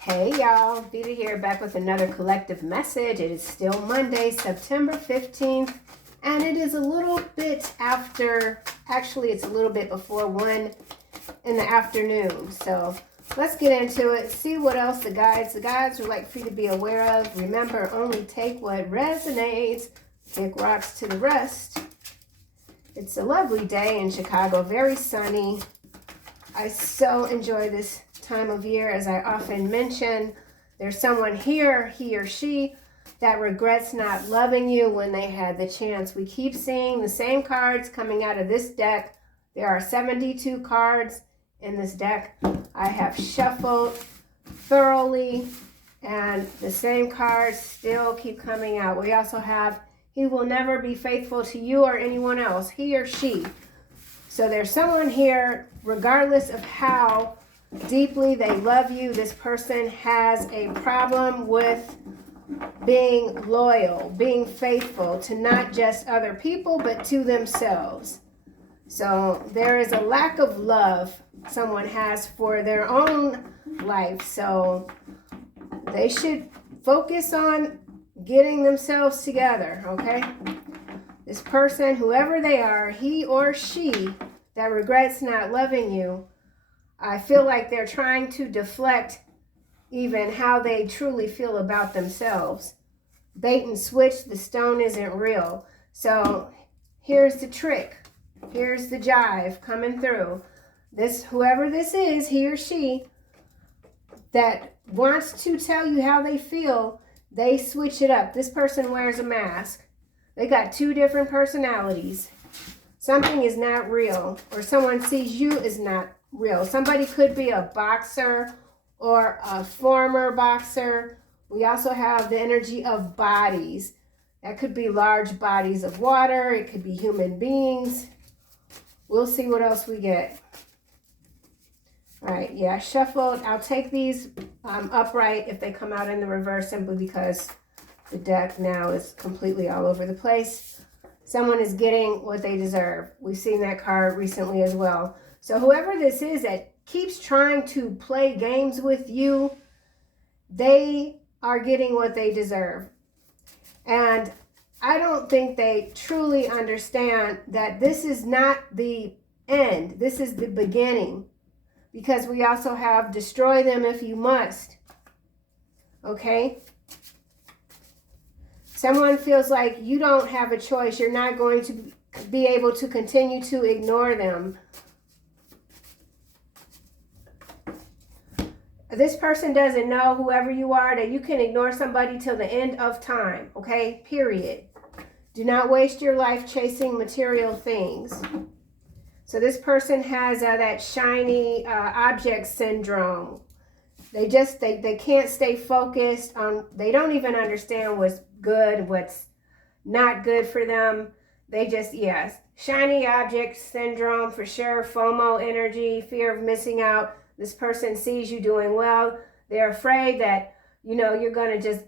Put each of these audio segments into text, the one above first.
Hey y'all, Veda here, back with another collective message. It is still Monday, September 15th, and it is a little bit after, actually it's a little bit before 1 in the afternoon. So let's get into it, see what else the guides would like for you to be aware of. Remember, only take what resonates, kick rocks to the rest. It's a lovely day in Chicago, very sunny. I so enjoy this time of year. As I often mention, there's someone here, he or she, that regrets not loving you when they had the chance. We keep seeing the same cards coming out of this deck. There are 72 cards in this deck. I have shuffled thoroughly, and the same cards still keep coming out. We also have, he will never be faithful to you or anyone else, he or she. So there's someone here, regardless of how deeply they love you, this person has a problem with being loyal, being faithful to not just other people, but to themselves. So there is a lack of love someone has for their own life. So they should focus on getting themselves together, okay? This person, whoever they are, he or she that regrets not loving you, I feel like they're trying to deflect even how they truly feel about themselves. Bait and switch, the stone isn't real. So here's the trick. Here's the jive coming through. This, whoever this is, he or she, that wants to tell you how they feel, they switch it up. This person wears a mask. They got two different personalities. Something is not real, or someone sees you as not real. Somebody could be a boxer or a former boxer. We also have the energy of bodies. That could be large bodies of water. It could be human beings. We'll see what else we get. All right, yeah, I shuffled. I'll take these upright if they come out in the reverse, simply because the deck now is completely all over the place. Someone is getting what they deserve. We've seen that card recently as well. So whoever this is that keeps trying to play games with you, they are getting what they deserve. And I don't think they truly understand that this is not the end. This is the beginning. Because we also have destroy them if you must. Okay? Someone feels like you don't have a choice. You're not going to be able to continue to ignore them. This person doesn't know, whoever you are, that you can ignore somebody till the end of time, okay? Period. Do not waste your life chasing material things. So this person has that shiny object syndrome. They can't stay focused on, they don't even understand what's good, what's not good for them. They just, yes, shiny object syndrome for sure, FOMO energy, fear of missing out. This person sees you doing well. They're afraid that, you know, you're going to just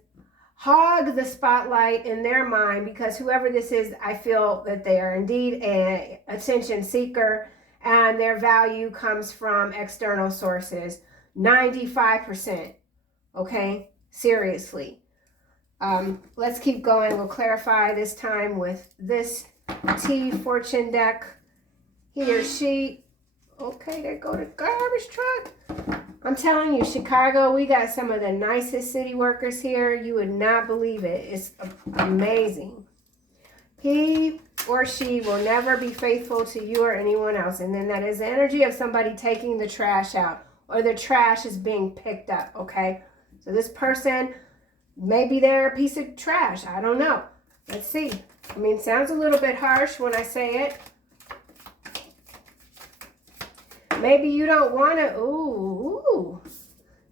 hog the spotlight in their mind, because whoever this is, I feel that they are indeed an attention seeker, and their value comes from external sources. 95%. Okay? Seriously. Let's keep going. We'll clarify this time with this T fortune deck. He or she. Okay, there go the garbage truck. I'm telling you, Chicago, we got some of the nicest city workers here. You would not believe it. It's amazing. He or she will never be faithful to you or anyone else. And then that is the energy of somebody taking the trash out, or the trash is being picked up, okay? So this person, maybe they're a piece of trash. I don't know. Let's see. I mean, it sounds a little bit harsh when I say it. Maybe you don't want to,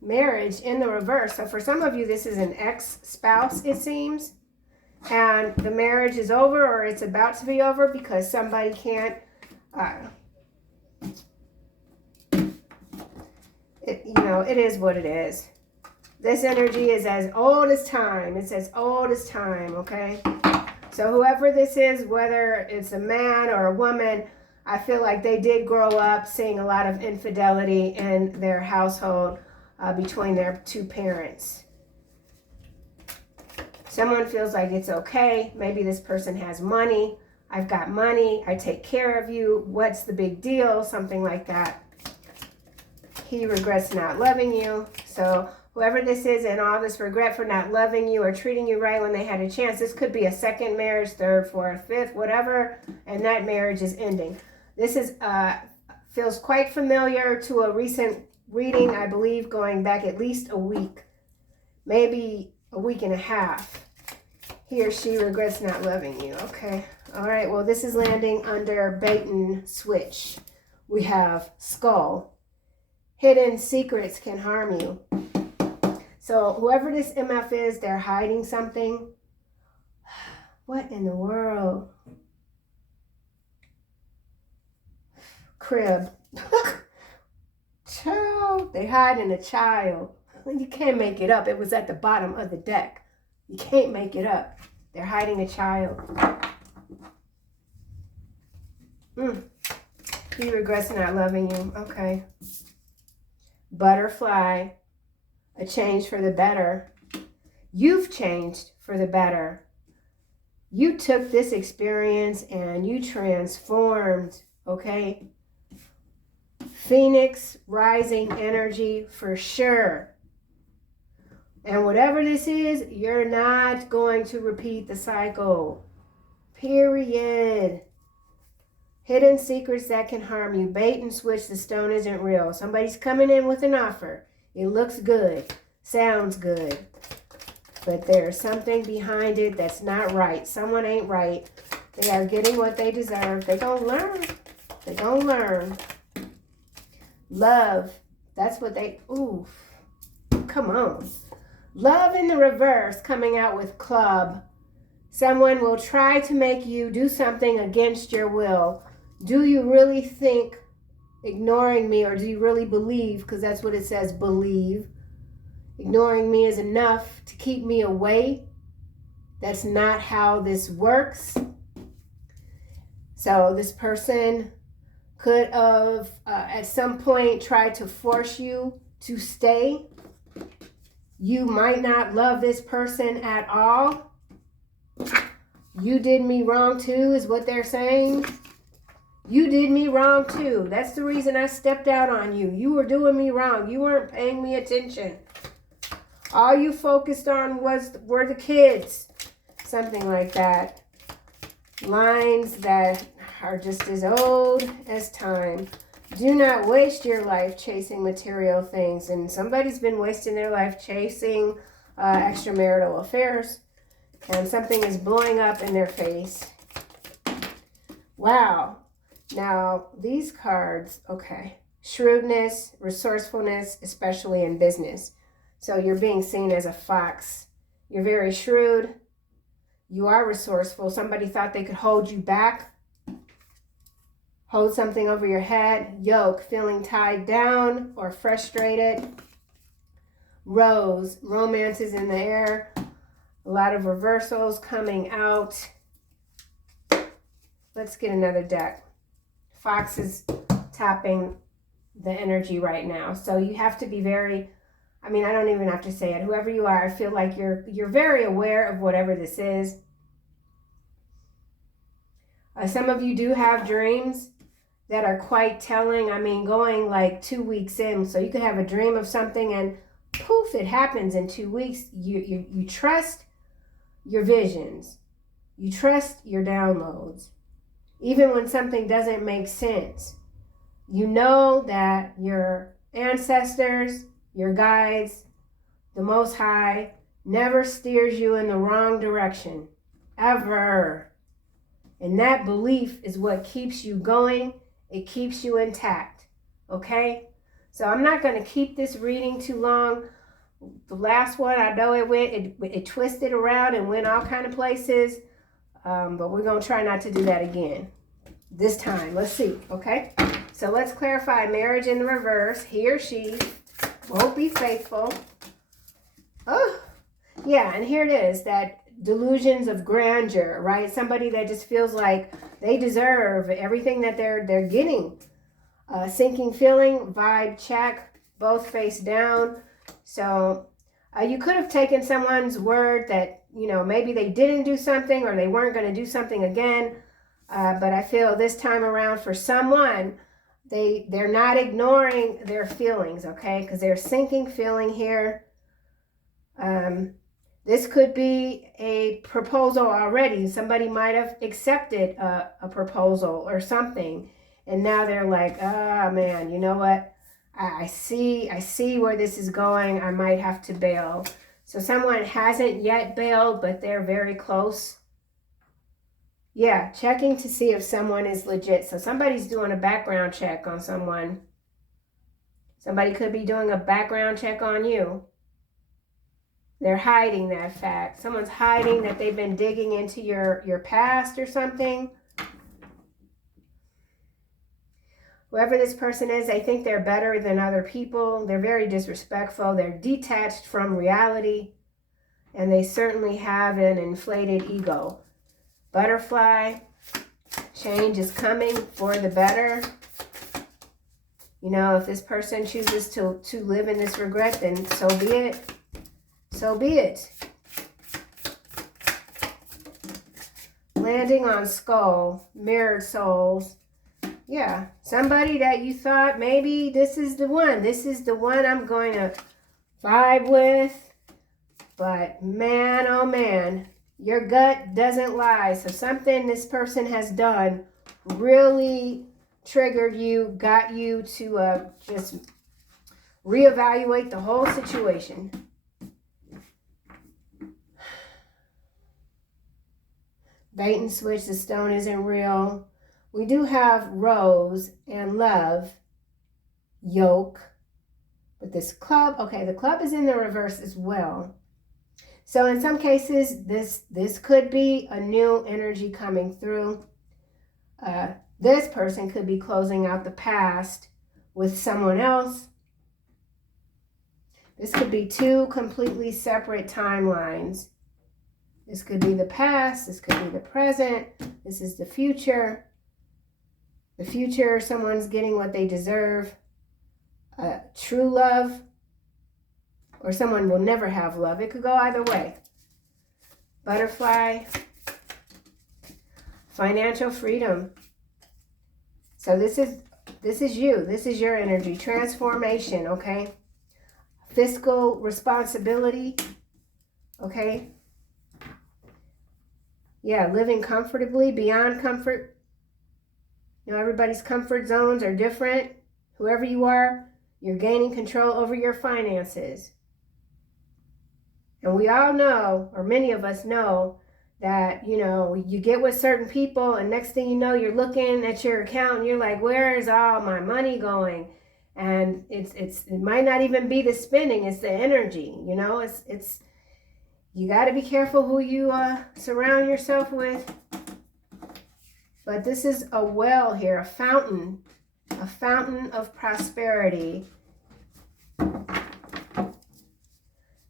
marriage in the reverse. So for some of you, this is an ex-spouse, it seems. And the marriage is over, or it's about to be over, because somebody can't, it is what it is. This energy is as old as time. It's as old as time, okay? So whoever this is, whether it's a man or a woman, I feel like they did grow up seeing a lot of infidelity in their household. between their two parents. Someone feels like it's okay. Maybe this person has money. I've got money. I take care of you. What's the big deal? Something like that. He regrets not loving you. So whoever this is and all this regret for not loving you or treating you right when they had a chance, this could be a second marriage, third, fourth, fifth, whatever, and that marriage is ending. This is feels quite familiar to a recent reading, I believe, going back at least a week, maybe a week and a half. He or she regrets not loving you. Okay. All right. Well, this is landing under bait and switch. We have skull. Hidden secrets can harm you. So whoever this MF is, they're hiding something. What in the world? Crib. Child. They hiding a child. You can't make it up. It was at the bottom of the deck. You can't make it up. They're hiding a child. He regrets not loving you. Okay. Butterfly. A change for the better. You've changed for the better. You took this experience and you transformed. Okay. Phoenix rising energy for sure. And whatever this is, you're not going to repeat the cycle. Period. Hidden secrets that can harm you. Bait and switch, the stone isn't real. Somebody's coming in with an offer. It looks good. Sounds good. But there's something behind it that's not right. Someone ain't right. They are getting what they deserve. They're going to learn. They're going to learn. Love. That's what they... Ooh. Come on. Love in the reverse, coming out with club. Someone will try to make you do something against your will. Do you really think ignoring me, or do you really believe, because that's what it says, believe, ignoring me is enough to keep me away? That's not how this works. So this person could have at some point tried to force you to stay. You might not love this person at all. You did me wrong too, is what they're saying. You did me wrong too. That's the reason I stepped out on you. You were doing me wrong. You weren't paying me attention. All you focused on were the kids. Something like that. Lines that are just as old as time. Do not waste your life chasing material things. And somebody's been wasting their life chasing extramarital affairs. And something is blowing up in their face. Wow. Now, these cards, okay. Shrewdness, resourcefulness, especially in business. So you're being seen as a fox. You're very shrewd. You are resourceful. Somebody thought they could hold you back. Hold something over your head. Yoke, feeling tied down or frustrated. Rose, romance is in the air. A lot of reversals coming out. Let's get another deck. Fox is tapping the energy right now. So you have to be very, I mean, I don't even have to say it. Whoever you are, I feel like you're very aware of whatever this is. Some of you do have dreams that are quite telling. I mean, going like 2 weeks in. So you could have a dream of something and poof, it happens in 2 weeks. You trust your visions. You trust your downloads. Even when something doesn't make sense. You know that your ancestors, your guides, the Most High, never steers you in the wrong direction. Ever. And that belief is what keeps you going. It keeps you intact. Okay? So I'm not going to keep this reading too long. The last one, I know it twisted around and went all kind of places. But we're going to try not to do that again. This time. Let's see. Okay? So let's clarify marriage in the reverse. He or she won't be faithful. Oh, yeah. And here it is. That delusions of grandeur, right? Somebody that just feels like they deserve everything that they're getting. Sinking feeling, vibe check, both face down. So you could have taken someone's word that, maybe they didn't do something or they weren't going to do something again. But I feel this time around for someone, they're not ignoring their feelings, okay? Because they're sinking feeling here. This could be a proposal already. Somebody might have accepted a proposal or something. And now they're like, oh man, you know what? I see where this is going. I might have to bail. So someone hasn't yet bailed, but they're very close. Yeah, checking to see if someone is legit. So somebody's doing a background check on someone. Somebody could be doing a background check on you. They're hiding that fact. Someone's hiding that they've been digging into your past or something. Whoever this person is, they think they're better than other people. They're very disrespectful. They're detached from reality. And they certainly have an inflated ego. Butterfly, change is coming for the better. If this person chooses to live in this regret, then so be it. So be it. Landing on skull, mirrored souls. Yeah, somebody that you thought maybe this is the one. This is the one I'm going to vibe with. But man, oh man, your gut doesn't lie. So something this person has done really triggered you, got you to just reevaluate the whole situation. Bait and switch, the stone isn't real. We do have rose and love, yoke. But this club, okay, the club is in the reverse as well. So in some cases, this could be a new energy coming through. This person could be closing out the past with someone else. This could be two completely separate timelines. This could be the past. This could be the present. This is the future. The future, someone's getting what they deserve. True love. Or someone will never have love. It could go either way. Butterfly. Financial freedom. So this is you. This is your energy. Transformation, okay? Fiscal responsibility, okay? Yeah, living comfortably, beyond comfort. Everybody's comfort zones are different. Whoever you are, you're gaining control over your finances. And we all know, or many of us know, that, you get with certain people and next thing you know, you're looking at your account and you're like, where is all my money going? And it might not even be the spending, it's the energy, it's you got to be careful who you surround yourself with. But this is a well here, a fountain of prosperity.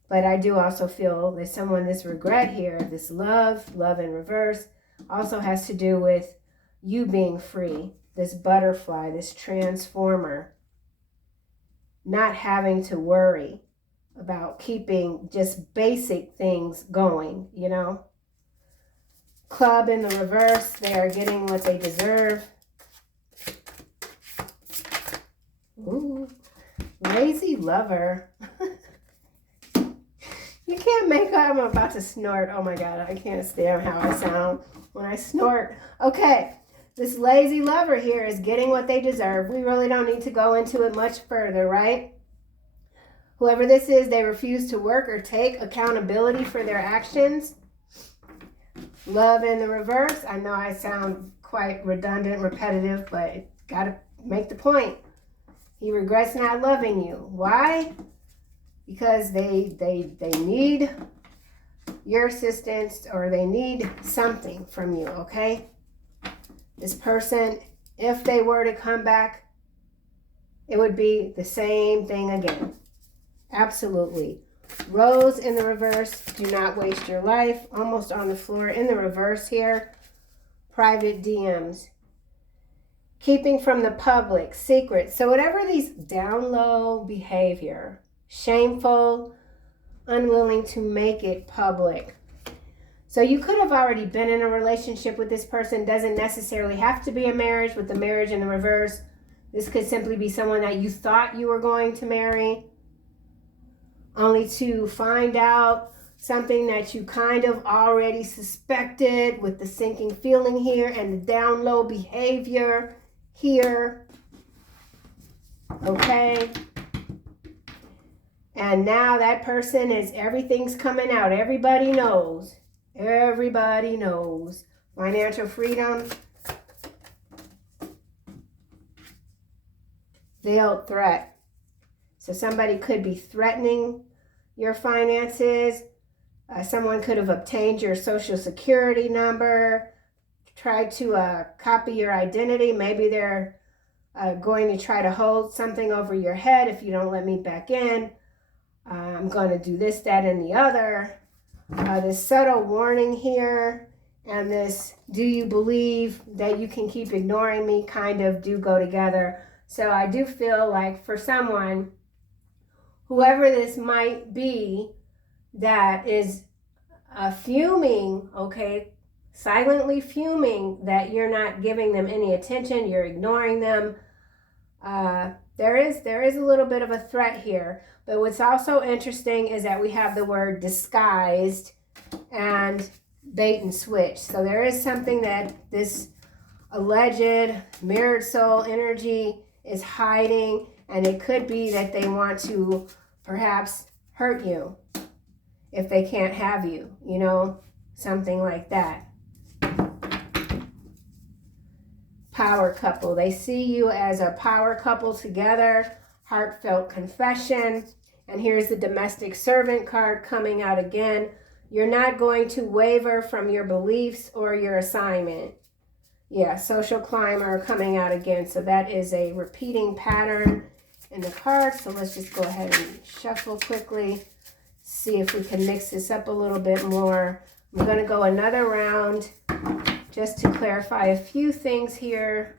But I do also feel there's this regret here, this love in reverse, also has to do with you being free, this butterfly, this transformer, not having to worry about keeping just basic things going, Club in the reverse, they are getting what they deserve. Ooh, lazy lover. You can't make up. I'm about to snort. Oh my God, I can't stand how I sound when I snort. Okay, this lazy lover here is getting what they deserve. We really don't need to go into it much further, right? Whoever this is, they refuse to work or take accountability for their actions. Love in the reverse. I know I sound quite redundant, repetitive, but got to make the point. He regrets not loving you. Why? Because they need your assistance or they need something from you, okay? This person, if they were to come back, it would be the same thing again. Absolutely. Rose in the reverse, do not waste your life. Almost on the floor in the reverse here. Private DMs. Keeping from the public, secret. So whatever these down low behavior, shameful, unwilling to make it public. So you could have already been in a relationship with this person. Doesn't necessarily have to be a marriage with the marriage in the reverse. This could simply be someone that you thought you were going to marry, only to find out something that you kind of already suspected with the sinking feeling here and the down low behavior here. Okay. And now that person is, everything's coming out. Everybody knows. Everybody knows. Financial freedom. Veiled threat. So somebody could be threatening your finances. Someone could have obtained your social security number, tried to copy your identity. Maybe they're going to try to hold something over your head if you don't let me back in. I'm going to do this, that, and the other. This subtle warning here and this do you believe that you can keep ignoring me kind of do go together. So I do feel like for someone, whoever this might be, that is fuming, okay, silently fuming that you're not giving them any attention, you're ignoring them. There is a little bit of a threat here. But what's also interesting is that we have the word disguised and bait and switch. So there is something that this alleged mirrored soul energy is hiding, and it could be that they want to perhaps hurt you if they can't have you, you know, something like that. Power couple. They see you as a power couple together. Heartfelt confession. And here's the domestic servant card coming out again. You're not going to waver from your beliefs or your assignment. Yeah, social climber coming out again. So that is a repeating pattern in the cards. So let's just go ahead and shuffle quickly. See if we can mix this up a little bit more. I'm going to go another round just to clarify a few things here.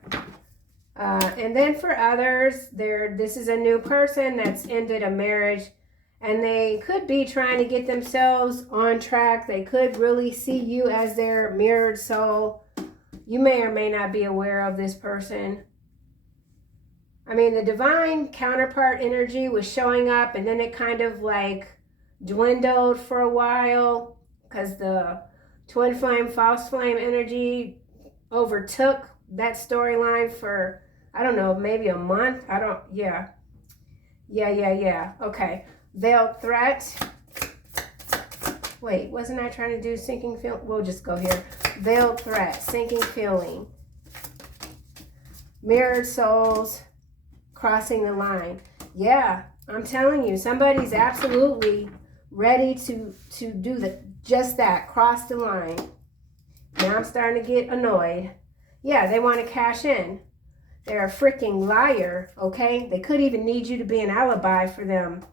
And then for others, this is a new person that's ended a marriage, and they could be trying to get themselves on track. They could really see you as their mirrored soul. You may or may not be aware of this person. I mean, the divine counterpart energy was showing up, and then it kind of like dwindled for a while because the twin flame, false flame energy overtook that storyline for, I don't know, maybe a month. Yeah. Okay. Veiled threat. Wait, wasn't I trying to do sinking feeling? We'll just go here. Veiled threat, sinking feeling. Mirrored souls crossing the line. Yeah, I'm telling you, somebody's absolutely ready to do just that, cross the line. Now I'm starting to get annoyed. Yeah, they want to cash in. They're a freaking liar, okay? They could even need you to be an alibi for them.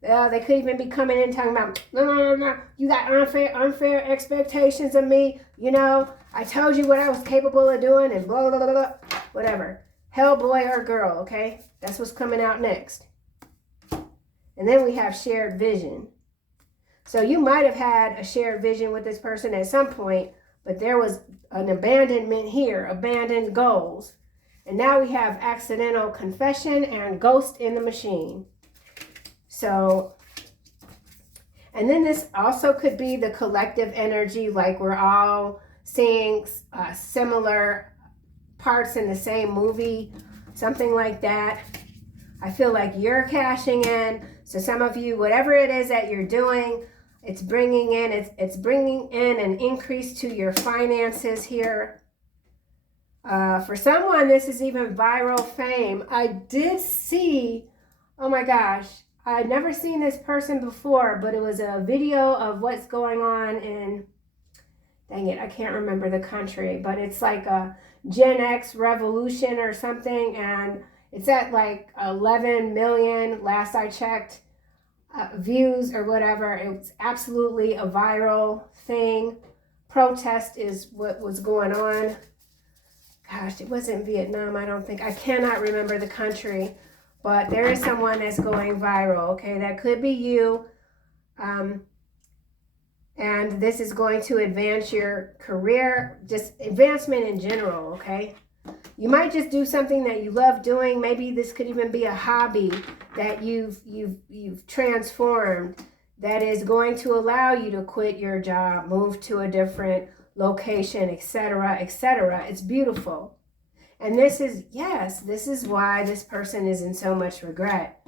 They could even be coming in talking about, no, you got unfair expectations of me. You know, I told you what I was capable of doing and blah, blah, blah, blah, whatever. Hell, boy or girl, okay? That's what's coming out next. And then we have shared vision. So you might have had a shared vision with this person at some point, but there was an abandonment here, abandoned goals. And now we have accidental confession and ghost in the machine. So, and then this also could be the collective energy, like we're all seeing similar parts in the same movie, something like that. I feel like you're cashing in. So some of you, whatever it is that you're doing, it's bringing in an increase to your finances here. For someone, this is even viral fame. I did see, oh my gosh, I'd never seen this person before, but it was a video of what's going on in, dang it, I can't remember the country, but it's like a Gen X revolution or something, and it's at like 11 million, last I checked, views or whatever. It's absolutely a viral thing. Protest is what was going on. Gosh, it wasn't Vietnam, I don't think. I cannot remember the country. but there is someone that's going viral, okay? That could be you. And this is going to advance your career, just advancement in general, okay? You might just do something that you love doing. Maybe this could even be a hobby that you've transformed that is going to allow you to quit your job, move to a different location, etc., etc. It's beautiful. And this is, yes, this is why this person is in so much regret.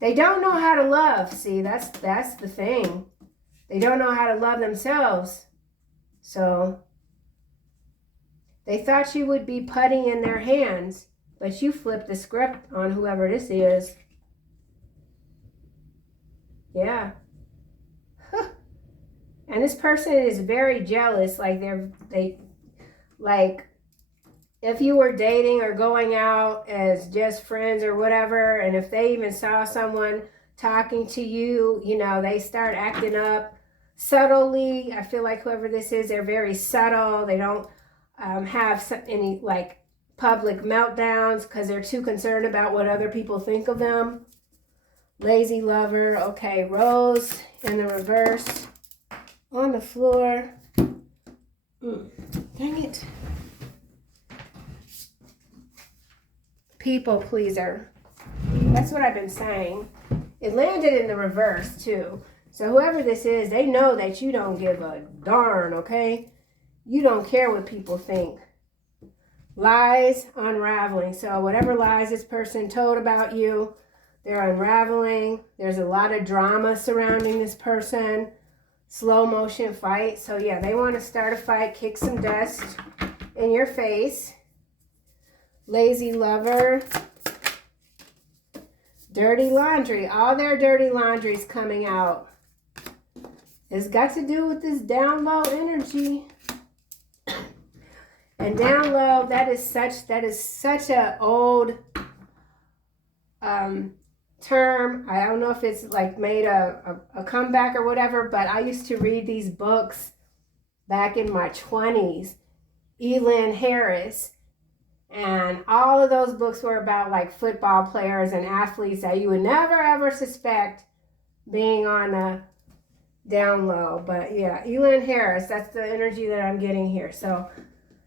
They don't know how to love. See, that's the thing. They don't know how to love themselves. So they thought you would be putting in their hands, but you flipped the script on whoever this is. Yeah. And this person is very jealous. Like like if you were dating or going out as just friends or whatever, and if they even saw someone talking to you, you know, they start acting up subtly. I feel like whoever this is, they're very subtle. They don't have any like public meltdowns because they're too concerned about what other people think of them. Lazy lover. Okay, rose in the reverse on the floor. Dang it. People pleaser. That's what I've been saying. It landed in the reverse too. So whoever this is, they know that you don't give a darn, okay? You don't care what people think. Lies unraveling. So whatever lies this person told about you, they're unraveling. There's a lot of drama surrounding this person. Slow motion fight. So yeah, they want to start a fight, kick some dust in your face. Lazy lover. Dirty laundry. All their dirty laundry is coming out. It's got to do with this down low energy. And down low, that is such a old term. I don't know if it's like made a comeback or whatever, but I used to read these books back in my 20s. Elin Harris. And all of those books were about like football players and athletes that you would never ever suspect being on a down low. But yeah, Elin Harris, that's the energy that I'm getting here. So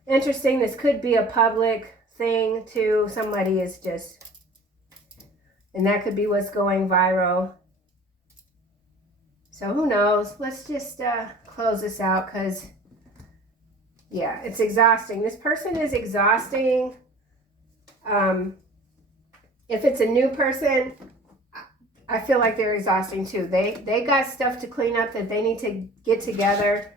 interesting. This could be a public thing too. Somebody is just, and that could be what's going viral. So who knows? Let's just close this out because yeah, it's exhausting. This person is exhausting. If it's a new person, I feel like they're exhausting too. They got stuff to clean up that they need to get together.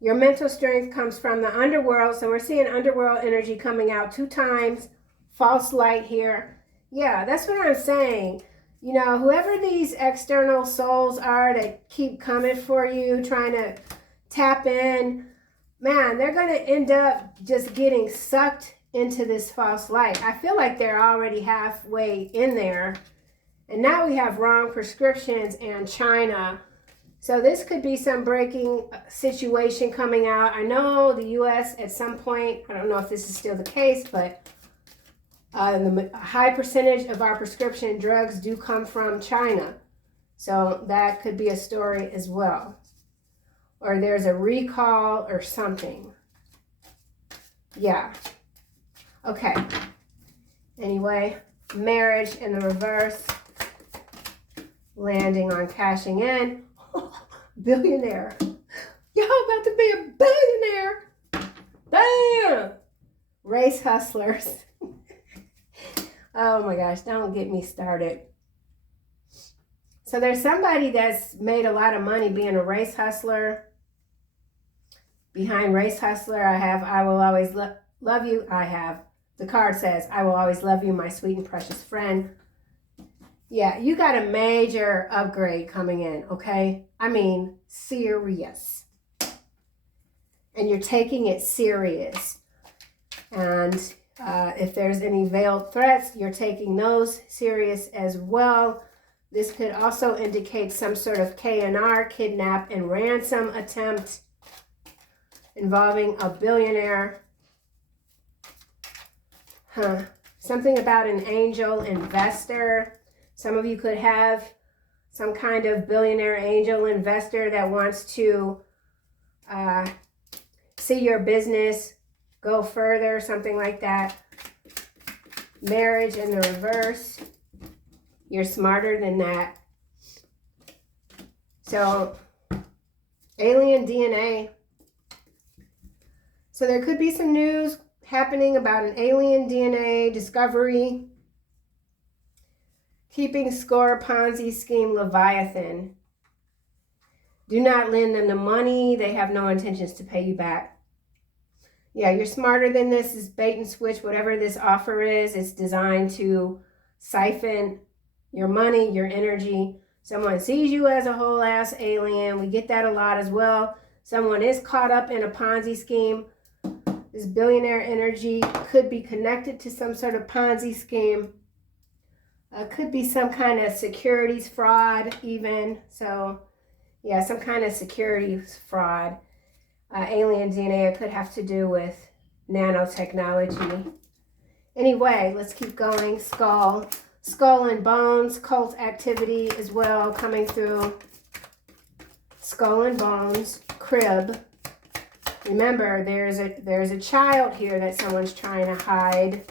Your mental strength comes from the underworld. So we're seeing underworld energy coming out 2 times. False light here. Yeah, that's what I'm saying. You know, whoever these external souls are that keep coming for you, trying to tap in, man, they're going to end up just getting sucked into this false light. I feel like they're already halfway in there. And now we have wrong prescriptions and China. So this could be some breaking situation coming out. I know the U.S. at some point, I don't know if this is still the case, but a high percentage of our prescription drugs do come from China. So that could be a story as well. Or there's a recall or something. Yeah. Okay. Anyway, marriage in the reverse. Landing on cashing in. Billionaire. Y'all about to be a billionaire. Damn. Race hustlers. Oh my gosh, don't get me started. So there's somebody that's made a lot of money being a race hustler. Behind race hustler, I have, I will always love you. I have, the card says, I will always love you, my sweet and precious friend. Yeah, you got a major upgrade coming in, okay? I mean, serious. And you're taking it serious. And if there's any veiled threats, you're taking those serious as well. This could also indicate some sort of KNR, kidnap and ransom attempt involving a billionaire. Something about an angel investor. Some of you could have some kind of billionaire angel investor that wants to see your business go further, something like that. Marriage in the reverse. You're smarter than that. So, alien DNA. So there could be some news happening about an alien DNA discovery. Keeping score Ponzi scheme Leviathan. Do not lend them the money. They have no intentions to pay you back. Yeah, you're smarter than this. Is bait and switch. Whatever this offer is, it's designed to siphon your money, your energy. Someone sees you as a whole ass alien. We get that a lot as well. Someone is caught up in a Ponzi scheme. This billionaire energy could be connected to some sort of Ponzi scheme. Could be some kind of securities fraud even. So, yeah, some kind of securities fraud. Alien DNA, it could have to do with nanotechnology. Anyway, let's keep going. Skull and bones, cult activity as well coming through. Skull and bones, crib. Remember, there's a child here that someone's trying to hide.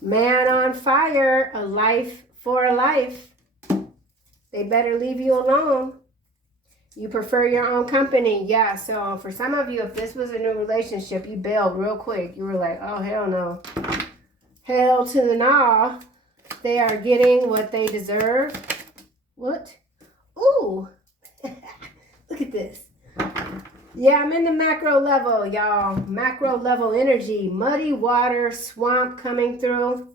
Man on fire, a life for a life. They better leave you alone. You prefer your own company. Yeah, so for some of you, if this was a new relationship, you bailed real quick. You were like, oh, hell no. Hell to the nah. They are getting what they deserve. What? Ooh. Look at this. Yeah, I'm in the macro level, y'all. Macro level energy. Muddy water, swamp coming through.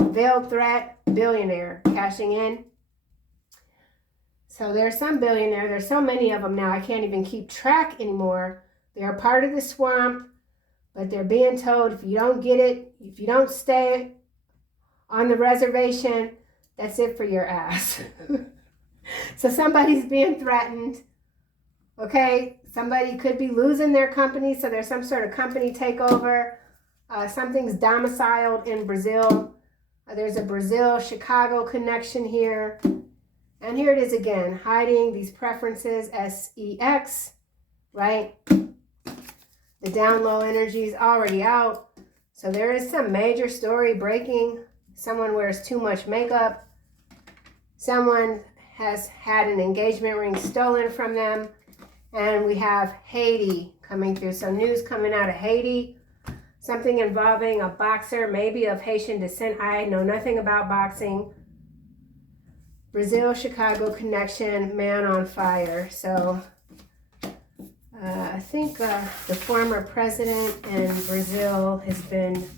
Veiled threat, billionaire cashing in. So there's some billionaire. There's so many of them now. I can't even keep track anymore. They're a part of the swamp, but they're being told if you don't get it, if you don't stay on the reservation, that's it for your ass. So somebody's being threatened. Okay, somebody could be losing their company, so there's some sort of company takeover. Something's domiciled in Brazil. There's a Brazil-Chicago connection here. And here it is again, hiding these preferences, SEX, right? The down low energy is already out. So there is some major story breaking. Someone wears too much makeup. Someone has had an engagement ring stolen from them. And we have Haiti coming through. So news coming out of Haiti. Something involving a boxer, maybe of Haitian descent. I know nothing about boxing. Brazil, Chicago connection, man on fire. So I think the former president in Brazil has been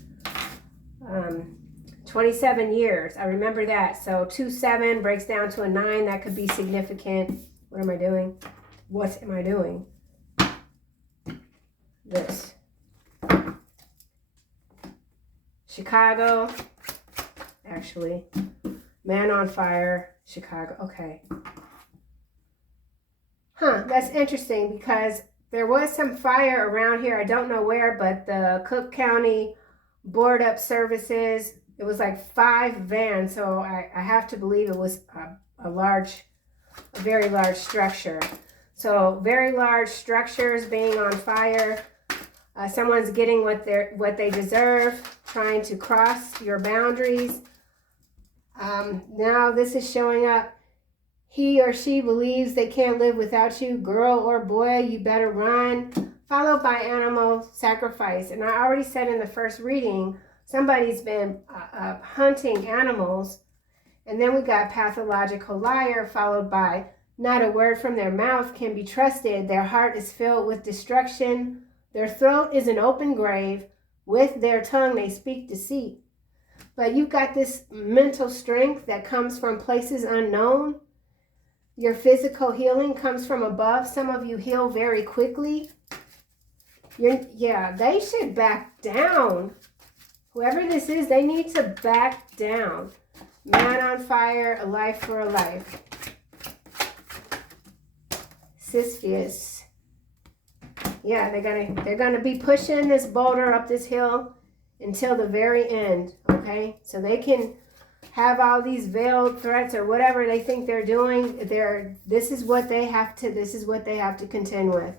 27 years. I remember that. So 2-7 breaks down to a 9. That could be significant. What am I doing? What am I doing? This. Chicago. Actually. Man on fire. Chicago. Okay. That's interesting because there was some fire around here. I don't know where, but the Cook County Board Up Services, it was like 5 vans. So I have to believe it was a very large structure. So very large structures being on fire. Someone's getting what they deserve, trying to cross your boundaries. Now this is showing up. He or she believes they can't live without you. Girl or boy, you better run. Followed by animal sacrifice. And I already said in the first reading, somebody's been hunting animals. And then we got pathological liar, followed by not a word from their mouth can be trusted. Their heart is filled with destruction. Their throat is an open grave. With their tongue they speak deceit. But you've got this mental strength that comes from places unknown. Your physical healing comes from above. Some of you heal very quickly. They should back down. Whoever this is, they need to back down. Man on fire, a life for a life. Sisyphus. Yeah, they're gonna be pushing this boulder up this hill until the very end, okay? So they can have all these veiled threats or whatever they think they're doing. This is what they have to contend with.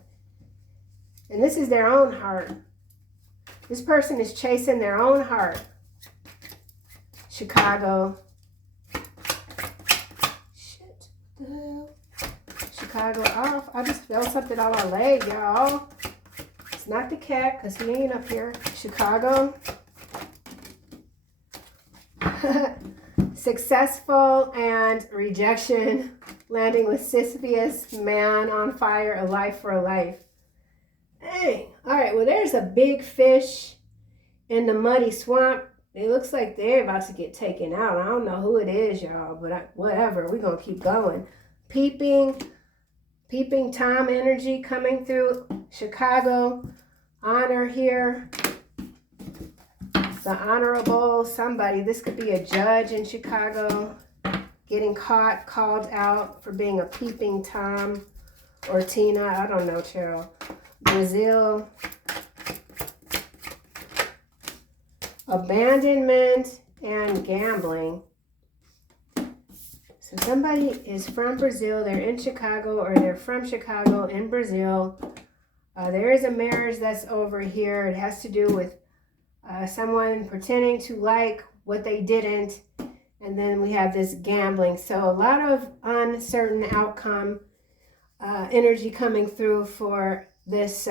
And this is their own heart. This person is chasing their own heart. Chicago. Shit. What the hell? Chicago off. I just felt something on my leg, y'all. It's not the cat, because he ain't up here. Chicago. Successful and rejection. Landing with Sisyphus, man on fire, a life for a life. Dang. All right, well, there's a big fish in the muddy swamp. It looks like they're about to get taken out. I don't know who it is, y'all, but whatever. We're going to keep going. Peeping Tom energy coming through Chicago. Honor here. The honorable somebody. This could be a judge in Chicago. Getting caught, called out for being a peeping Tom or Tina. I don't know, Cheryl. Brazil. Abandonment and gambling. So somebody is from Brazil, they're in Chicago, or they're from Chicago in Brazil. There is a marriage that's over here. It has to do with someone pretending to like what they didn't. And then we have this gambling. So a lot of uncertain outcome energy coming through for this,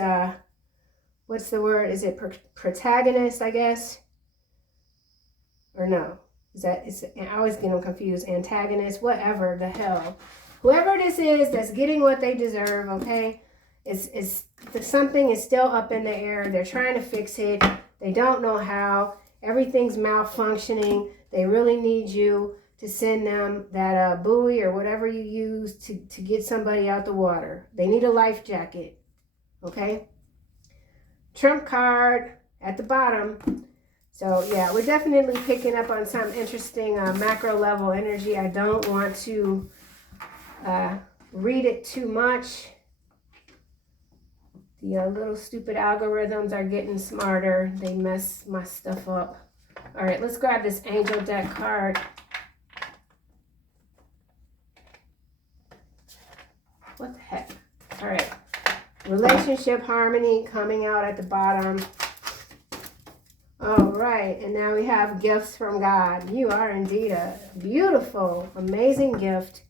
what's the word? Is it protagonist, I guess? Or no? I always get them confused. Antagonist, whatever the hell. Whoever this is that's getting what they deserve, okay? Something is still up in the air. They're trying to fix it. They don't know how. Everything's malfunctioning. They really need you to send them that buoy or whatever you use to get somebody out the water. They need a life jacket, okay? Trump card at the bottom. So, yeah, we're definitely picking up on some interesting macro level energy. I don't want to read it too much. The little stupid algorithms are getting smarter. They mess my stuff up. All right, let's grab this angel deck card. What the heck? All right. Relationship harmony coming out at the bottom. All right, and now we have gifts from God. You are indeed a beautiful, amazing gift.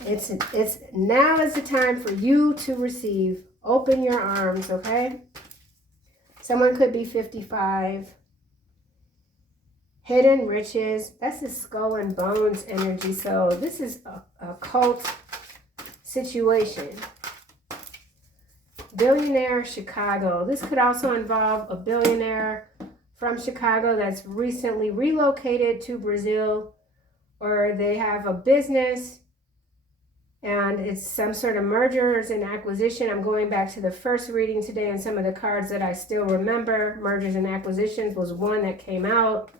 Now is the time for you to receive. Open your arms, okay? Someone could be 55. Hidden riches. That's the skull and bones energy. So this is a cult situation. Billionaire Chicago. This could also involve a billionaire from Chicago that's recently relocated to Brazil, or they have a business and it's some sort of mergers and acquisition. I'm going back to the first reading today and some of the cards that I still remember. Mergers and acquisitions was one that came out.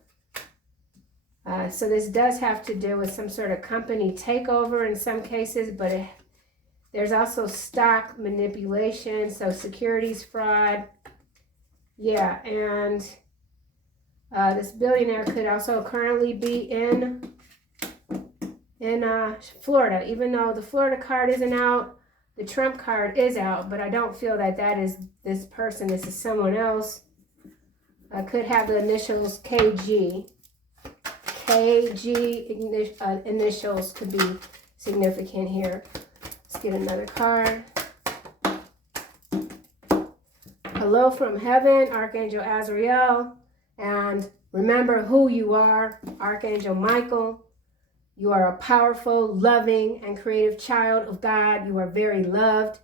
So this does have to do with some sort of company takeover in some cases, but there's also stock manipulation, so securities fraud. Yeah, and this billionaire could also currently be in Florida. Even though the Florida card isn't out, the Trump card is out, but I don't feel that is this person. This is someone else. Could have the initials KG. KG initials could be significant here. Let's get another card. Hello from heaven, Archangel Azrael. And remember who you are, Archangel Michael. You are a powerful, loving, and creative child of God. You are very loved.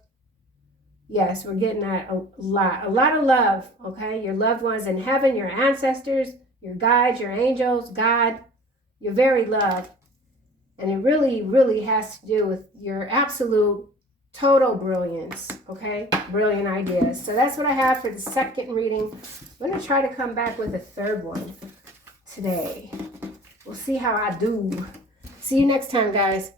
Yes, we're getting that a lot of love, okay? Your loved ones in heaven, your ancestors, your guides, your angels, God. You're very loved. And it really, really has to do with your absolute, total brilliance, okay? Brilliant ideas. So that's what I have for the second reading. I'm going to try to come back with a third one today. We'll see how I do. See you next time, guys.